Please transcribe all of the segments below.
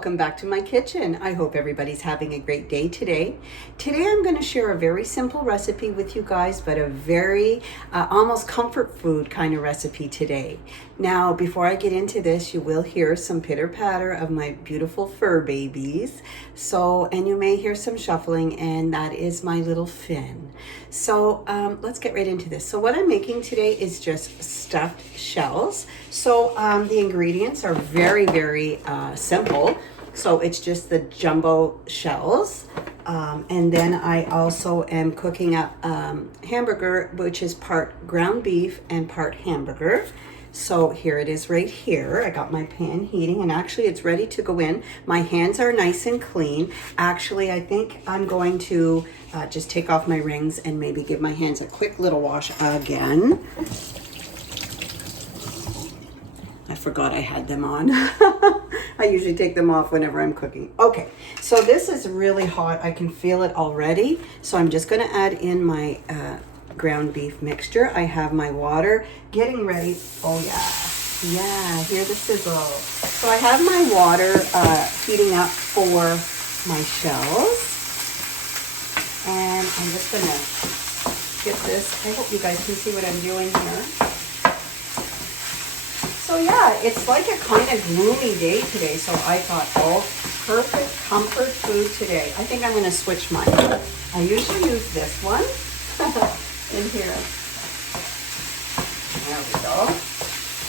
welcome back to my kitchen. I hope everybody's having a great day today. Today I'm going to share a very simple recipe with you guys, but a very almost comfort food kind of recipe today. Now, before I get into this, you will hear some pitter patter of my beautiful fur babies. And you may hear some shuffling, and that is my little Finn. Let's get right into this. So what I'm making today is just stuffed shells. The ingredients are very simple. So it's just the jumbo shells. And then I also am cooking up hamburger, which is part ground beef and part hamburger. So here it is right here. I got my pan heating, and actually it's ready to go in. My hands are nice and clean. Actually, I think I'm going to just take off my rings and maybe give my hands a quick little wash again. I forgot I had them on. I usually take them off whenever I'm cooking. Okay, so this is really hot. I can feel it already. So I'm just gonna add in my ground beef mixture. I have my water getting ready. Oh yeah, hear the sizzle. So I have my water heating up for my shells. And I'm just gonna get this. I hope you guys can see what I'm doing here. So yeah, it's like a kind of gloomy day today, so I thought, oh, perfect comfort food today. I think I'm going to switch mine. I usually use this one in here. There we go.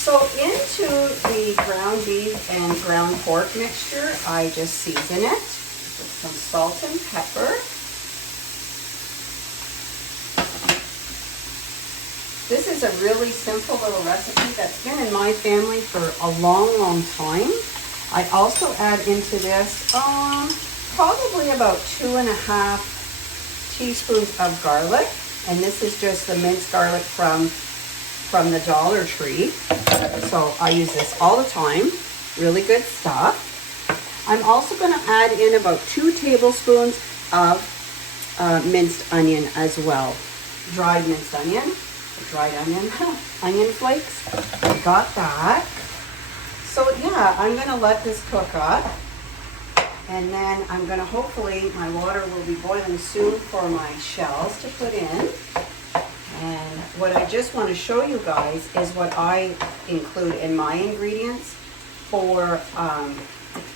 So into the ground beef and ground pork mixture, I just season it with some salt and pepper. This is a really simple little recipe that's been in my family for a long time. I also add into this probably about 2.5 teaspoons of garlic. And this is just the minced garlic from the Dollar Tree. So I use this all the time. Really good stuff. I'm also going to add in about 2 tablespoons of minced onion as well. Dried minced onion. Dried onion, onion flakes. Got that. So yeah, I'm gonna let this cook up, and then I'm gonna hopefully my water will be boiling soon for my shells to put in. And what I just want to show you guys is what I include in my ingredients for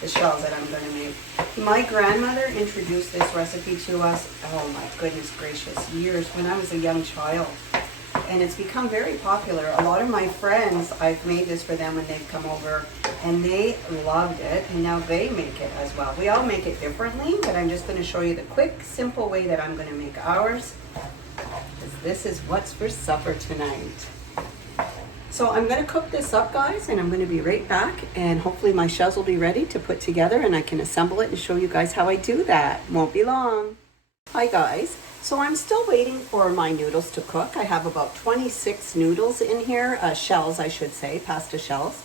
the shells that I'm gonna make. My grandmother introduced this recipe to us, oh my goodness gracious, years when I was a young child. And it's become very popular. A lot of my friends, I've made this for them when they've come over, and they loved it, and now they make it as well. We all make it differently, but I'm just going to show you the quick, simple way that I'm going to make ours, because this is what's for supper tonight. So I'm going to cook this up, guys, and I'm going to be right back, and hopefully my shells will be ready to put together, and I can assemble it and show you guys how I do that. Won't be long. Hi, guys. So I'm still waiting for my noodles to cook. I have about 26 noodles in here, shells I should say, pasta shells.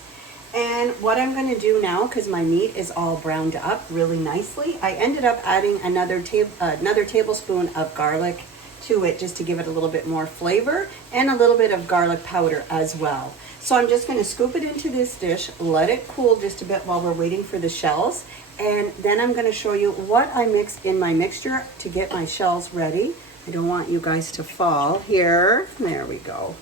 And what I'm going to do now, because my meat is all browned up really nicely, I ended up adding another tablespoon of garlic to it just to give it a little bit more flavor, and a little bit of garlic powder as well. So I'm just going to scoop it into this dish, let it cool just a bit while we're waiting for the shells. And then I'm going to show you what I mixed in my mixture to get my shells ready. I don't want you guys to fall here. There we go.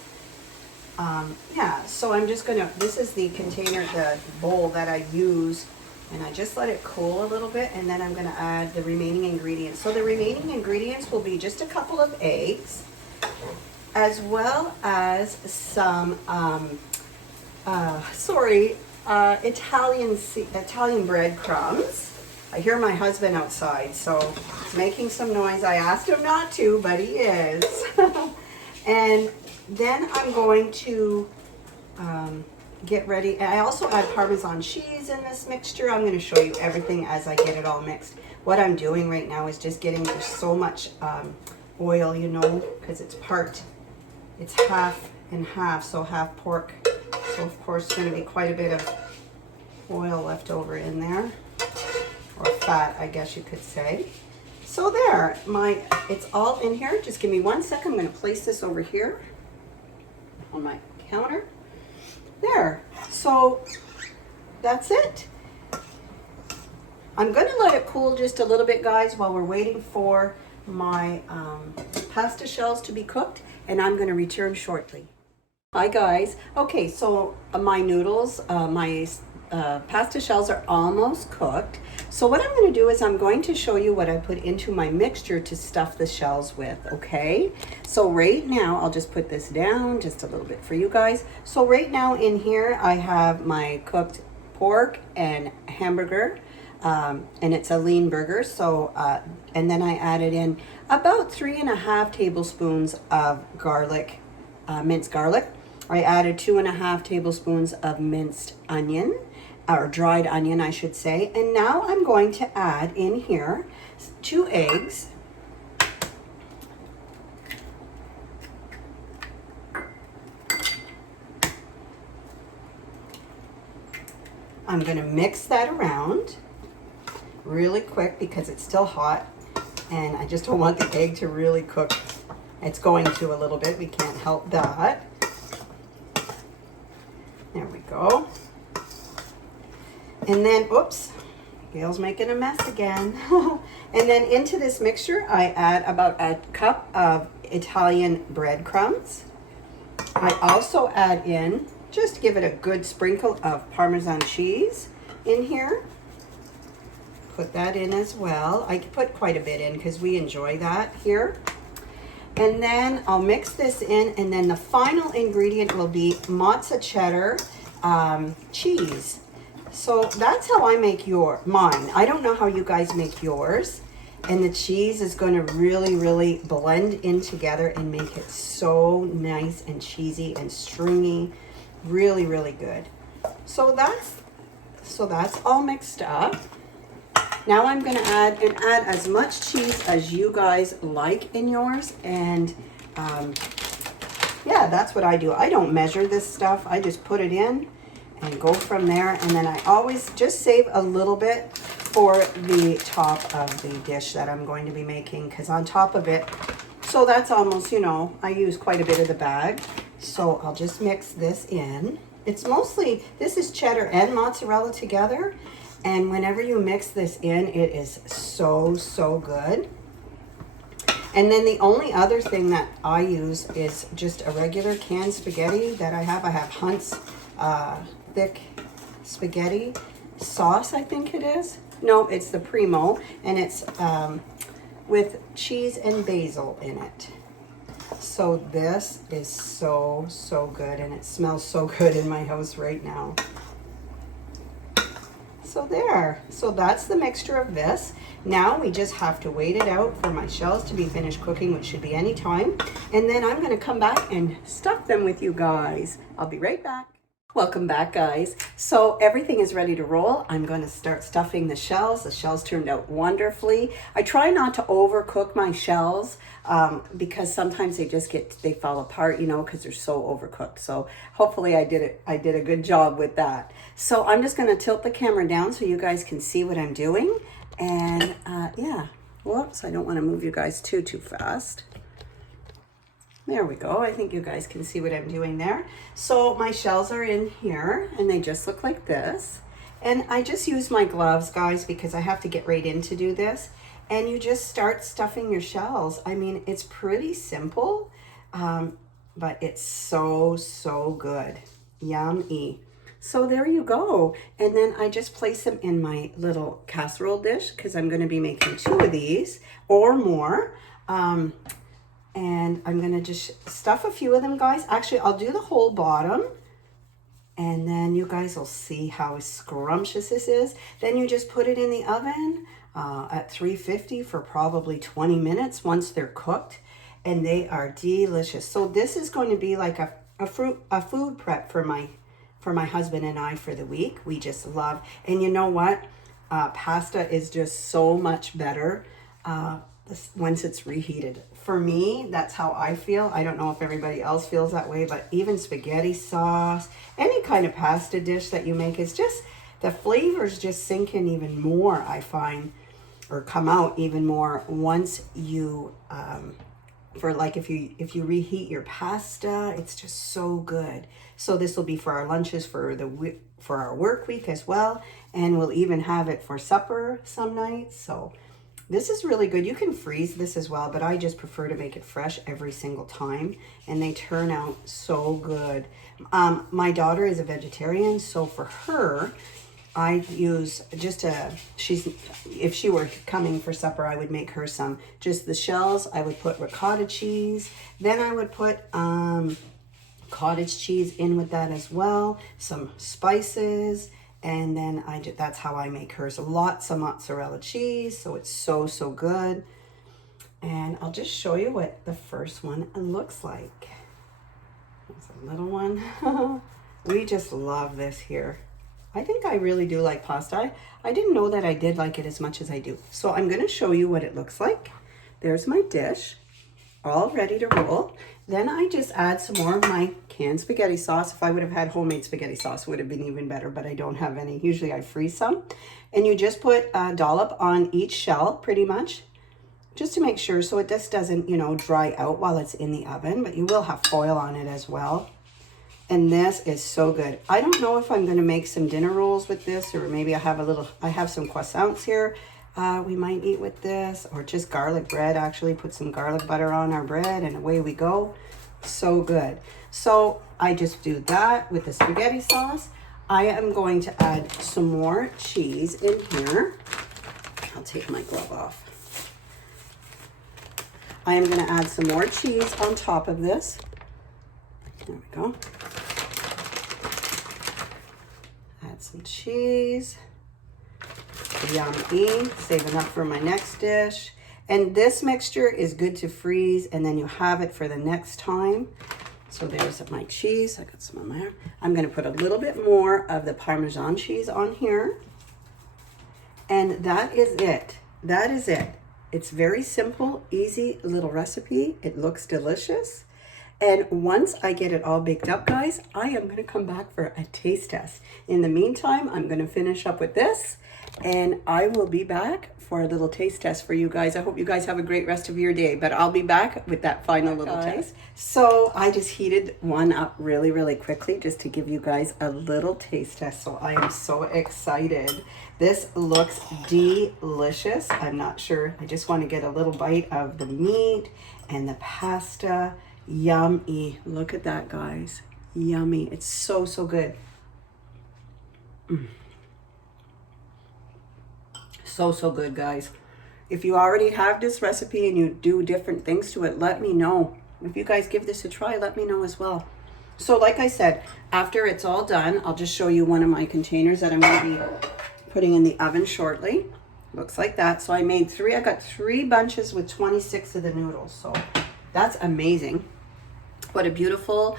So I'm just going to, this is the container, the bowl that I use, and I just let it cool a little bit, and then I'm going to add the remaining ingredients. So the remaining ingredients will be just a couple of eggs, as well as some, Italian breadcrumbs. I hear my husband outside, so he's making some noise. I asked him not to, but he is. And then I'm going to get ready. And I also add Parmesan cheese in this mixture. I'm going to show you everything as I get it all mixed. What I'm doing right now is just getting so much oil, you know, because it's half and half, so half pork. So of course there's going to be quite a bit of oil left over in there, or fat, I guess you could say. So there, it's all in here. Just give me 1 second. I'm going to place this over here on my counter. There. So that's it. I'm going to let it cool just a little bit, guys, while we're waiting for my pasta shells to be cooked, and I'm going to return shortly. Hi guys. Okay, so my noodles, my pasta shells are almost cooked. So what I'm going to do is I'm going to show you what I put into my mixture to stuff the shells with, okay? So right now, I'll just put this down just a little bit for you guys. So right now in here, I have my cooked pork and hamburger, and it's a lean burger. So, and then I added in about 3.5 tablespoons of garlic, minced garlic. I added 2.5 tablespoons of minced onion, or dried onion, I should say. And now I'm going to add in here 2 eggs. I'm going to mix that around really quick because it's still hot and I just don't want the egg to really cook. It's going to a little bit. We can't help that. There we go. And then, oops, Gail's making a mess again. And then into this mixture, I add about a cup of Italian breadcrumbs. I also add in, just to give it a good sprinkle of Parmesan cheese in here. Put that in as well. I put quite a bit in because we enjoy that here. And then I'll mix this in, and then the final ingredient will be mozza cheddar cheese. So that's how I make mine. I don't know how you guys make yours. And the cheese is going to really, really blend in together and make it so nice and cheesy and stringy. Really, really good. So that's all mixed up. Now I'm going to add as much cheese as you guys like in yours. And yeah, that's what I do. I don't measure this stuff. I just put it in and go from there. And then I always just save a little bit for the top of the dish that I'm going to be making, because on top of it, so that's almost, you know, I use quite a bit of the bag. So I'll just mix this in. It's mostly, this is cheddar and mozzarella together. And whenever you mix this in, it is so, so good. And then the only other thing that I use is just a regular canned spaghetti that I have. I have Hunt's thick spaghetti sauce, I think it is. No, it's the Primo, and it's with cheese and basil in it. So this is so, so good, and it smells so good in my house right now. So there, so that's the mixture of this. Now we just have to wait it out for my shells to be finished cooking, which should be any time. And then I'm gonna come back and stuff them with you guys. I'll be right back. Welcome back, guys. So everything is ready to roll. I'm going to start stuffing the shells. The shells turned out wonderfully. I try not to overcook my shells because sometimes they fall apart, you know, because they're so overcooked. So hopefully I did a good job with that. So I'm just going to tilt the camera down so you guys can see what I'm doing. And yeah, whoops, I don't want to move you guys too fast. There we go. I think you guys can see what I'm doing there. So my shells are in here and they just look like this. And I just use my gloves, guys, because I have to get right in to do this. And you just start stuffing your shells. I mean, it's pretty simple, but it's so, so good. Yummy. So there you go. And then I just place them in my little casserole dish because I'm going to be making 2 of these or more. And I'm going to just stuff a few of them, guys. Actually, I'll do the whole bottom. And then you guys will see how scrumptious this is. Then you just put it in the oven at 350 for probably 20 minutes once they're cooked. And they are delicious. So this is going to be like a food prep for my husband and I for the week. We just love. And you know what? Pasta is just so much better once it's reheated. For me, that's how I feel. I don't know if everybody else feels that way, but even spaghetti sauce, any kind of pasta dish that you make, is just, the flavors just sink in even more, I find, or come out even more once you for like if you reheat your pasta, it's just so good. So this will be for our lunches for our work week as well, and we'll even have it for supper some nights. So this is really good. You can freeze this as well, but I just prefer to make it fresh every single time, and they turn out so good. My daughter is a vegetarian, so for her, I use just if she were coming for supper, I would make her just the shells. I would put ricotta cheese. Then I would put cottage cheese in with that as well, some spices, and then that's how I make hers. Lots of mozzarella cheese, so it's so good. And I'll just show you what the first one looks like. It's a little one. We just love this here. I think I really do like pasta. I didn't know that I did like it as much as I do. So I'm going to show you what it looks like. There's my dish, all ready to roll. Then I just add some more of my canned spaghetti sauce. If I would have had homemade spaghetti sauce, it would have been even better, but I don't have any. Usually I freeze some. And you just put a dollop on each shell, pretty much, just to make sure so it just doesn't, dry out while it's in the oven, but you will have foil on it as well. And this is so good. I don't know if I'm going to make some dinner rolls with this, or maybe I have some croissants here. We might eat with this, or just garlic bread, actually. Put some garlic butter on our bread, and away we go. So good. So I just do that with the spaghetti sauce. I am going to add some more cheese in here. I'll take my glove off. I am going to add some more cheese on top of this. There we go. Add some cheese. Yummy. Save enough for my next dish. And this mixture is good to freeze, and then you have it for the next time. So there's my cheese. I got some on there. I'm going to put a little bit more of the Parmesan cheese on here. And that is it. That is it. It's very simple, easy little recipe. It looks delicious. And once I get it all baked up, guys, I am going to come back for a taste test. In the meantime, I'm going to finish up with this, and I will be back for a little taste test for you guys. I hope you guys have a great rest of your day, but I'll be back with that final little taste. So I just heated one up really quickly just to give you guys a little taste test. So I am so excited. This looks delicious. I'm not sure. I just want to get a little bite of the meat and the pasta. Yummy. Look at that, guys. Yummy. It's so good. So good, guys. If you already have this recipe and you do different things to it, let me know. If you guys give this a try, let me know as well. So like I said, after it's all done, I'll just show you one of my containers that I'm going to be putting in the oven shortly. Looks like that. So I got 3 bunches with 26 of the noodles. So that's amazing. What a beautiful,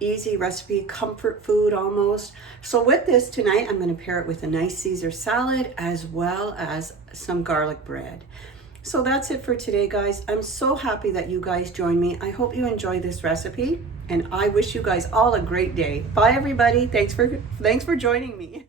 easy recipe, comfort food almost. So with this tonight, I'm going to pair it with a nice Caesar salad as well as some garlic bread. So that's it for today, guys. I'm so happy that you guys joined me. I hope you enjoyed this recipe, and I wish you guys all a great day. Bye, everybody. Thanks for joining me.